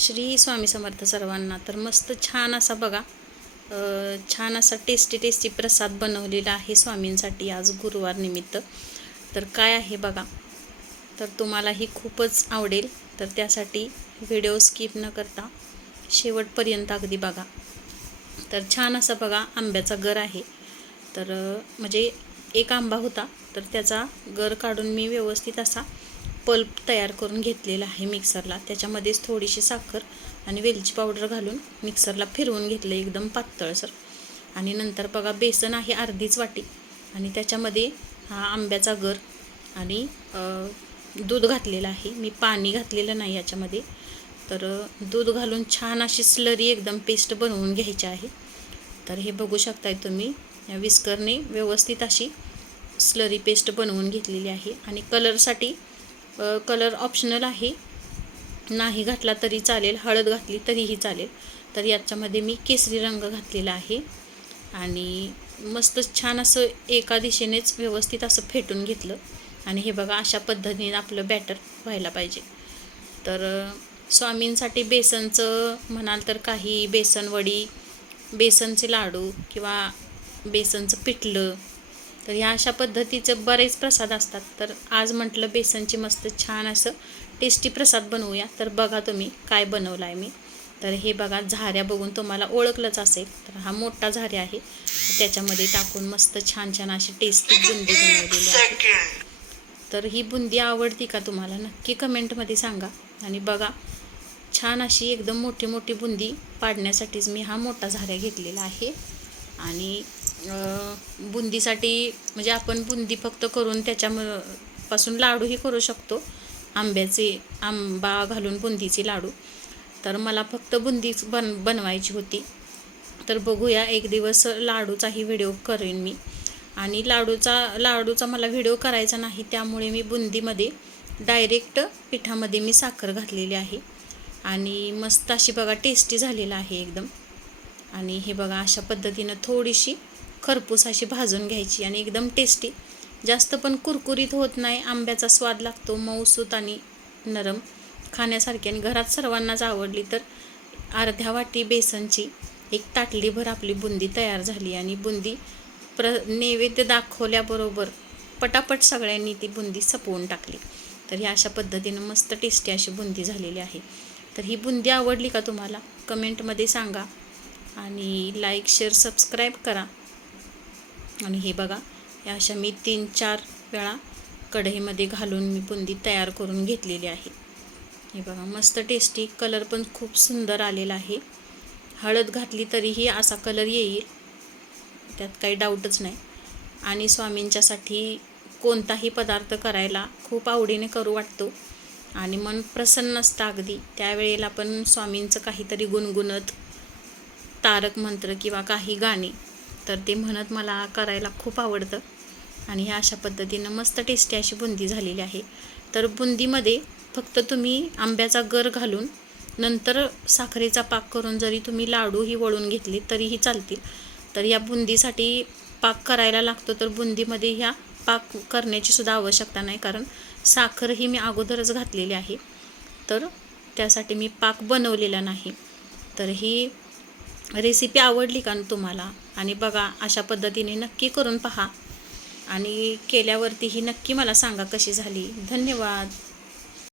श्री स्वामी समर्थ सर्वांना। तर मस्त छान असा बघा, छान असा टेस्टी प्रसाद बनवलेला आहे स्वामींसाठी आज गुरुवार निमित्त। तर काय आहे बघा, तर तुम्हालाही खूपच आवडेल। तर त्यासाठी व्हिडिओ स्किप न करता शेवटपर्यंत अगदी बघा। तर छान असा बघा आंब्याचा गर आहे। तर म्हणजे एक आंबा होता, तर त्याचा गर काढून मी व्यवस्थित असा पल्प तयार करून घेतलेला आहे मिक्सरला। त्याच्यामध्येच थोडीशी साखर आणि वेलची पावडर घालून मिक्सरला फिरवून घेतलं एकदम पातळसर। आणि नंतर बघा बेसन आहे अर्धीच वाटी, आणि त्याच्यामध्ये हा आंब्याचा गर आणि दूध घातलेलं आहे। मी पाणी घातलेलं नाही याच्यामध्ये। तर दूध घालून छान अशी स्लरी एकदम पेस्ट बनवून घ्यायची आहे। तर हे बघू शकताय तुम्ही, या विस्करने व्यवस्थित अशी स्लरी पेस्ट बनवून घेतलेली आहे। आणि कलरसाठी कलर ऑप्शनल आहे, नाही घातला तरी चालेल, हळद घातली तरीही चालेल। तर याच्यामध्ये मी केसरी रंग घातलेला आहे। आणि मस्त छान असं एका दिशेनेच व्यवस्थित असं फेटून घेतलं। आणि हे बघा अशा पद्धतीने आपलं बॅटर व्हायला पाहिजे। तर स्वामींसाठी बेसनचं म्हणाल तर काही बेसन वडी, बेसनचे लाडू किंवा बेसनचं पिठलं, तर ह्या अशा पद्धतीचे बरेच प्रसाद असतात। तर आज म्हटलं बेसनची मस्त छान असं टेस्टी प्रसाद बनवूया। तर बघा तुम्ही काय बनवलं आहे मी। तर हे बघा झाऱ्या बघून तुम्हाला ओळखलंच असेल, तर हा मोठा झाऱ्या आहे, त्याच्यामध्ये टाकून मस्त छान अशी टेस्टी बुंदी बनवलेली आहे। तर ही बुंदी आवडती का तुम्हाला नक्की कमेंटमध्ये सांगा। आणि बघा छान अशी एकदम मोठी बुंदी पाडण्यासाठीच मी हा मोठा झाऱ्या घेतलेला आहे। आणि बुंदीसाठी म्हणजे आपण बुंदी फक्त करून त्याच्यापासून लाडूही करू शकतो, आंबा घालून बुंदीचे लाडू। तर मला फक्त बुंदीच बनवायची होती। तर बघूया, एक दिवस लाडूचाही व्हिडिओ करेन मी। आणि लाडूचा मला व्हिडिओ करायचा नाही, त्यामुळे मी बुंदीमध्ये डायरेक्ट पिठामध्ये मी साखर घातलेली आहे। आणि मस्त अशी बघा टेस्टी झालेला आहे एकदम। आणि हे बघा अशा पद्धतीनं थोडीशी खरपूस अशी भाजून घ्यायची, आणि एकदम टेस्टी, जास्त पण कुरकुरीत होत नाही, आंब्याचा स्वाद लागतो, मऊसूत आणि नरम खाण्यासारखी। आणि घरात सर्वांनाच आवडली। तर अर्ध्या वाटी बेसनची एक ताटलीभर आपली बुंदी तयार झाली। आणि बुंदी नैवेद्य दाखवल्याबरोबर पटापट सगळ्यांनी ती बुंदी संपवून टाकली। तर ही अशा पद्धतीनं मस्त टेस्टी अशी बुंदी झालेली आहे। तर ही बुंदी आवडली का तुम्हाला कमेंटमध्ये सांगा, आणि लाईक शेअर सबस्क्राईब करा। आणि हे बघा या अशा मी 3-4 वेळा कढईमध्ये घालून मी बुंदी तयार करून घेतलेली आहे। हे बघा मस्त टेस्टी, कलर पण खूप सुंदर आलेला आहे। हळद घातली तरीही असा कलर येईल, त्यात काही डाऊटच नाही। आणि स्वामींच्यासाठी कोणताही पदार्थ करायला खूप आवडीने करू वाटतो, आणि मन प्रसन्न असतं अगदी त्यावेळेला पण स्वामींचं काहीतरी गुणगुणत तारक मंत्र किंवा काही गाणी, तर ते म्हणत मला करायला खूप आवडतं। आणि ह्या अशा पद्धतीनं मस्त टेस्टी अशी बुंदी झालेली आहे। तर बुंदीमध्ये फक्त तुम्ही आंब्याचा गर घालून नंतर साखरेचा पाक करून जरी तुम्ही लाडूही वळून घेतले तरीही चालतील। तर या बुंदीसाठी पाक करायला लागतो, तर बुंदीमध्ये ह्या पाक करण्याची सुद्धा आवश्यकता नाही, कारण साखरही मी अगोदरच घातलेली आहे। तर त्यासाठी मी पाक बनवलेला नाही। तर ही रेसिपी आवडली का तुम्हाला? आणि बघा अशा पद्धतीने नक्की करून पहा, आणि केल्यावरतीही नक्की मला सांगा कशी झाली। धन्यवाद।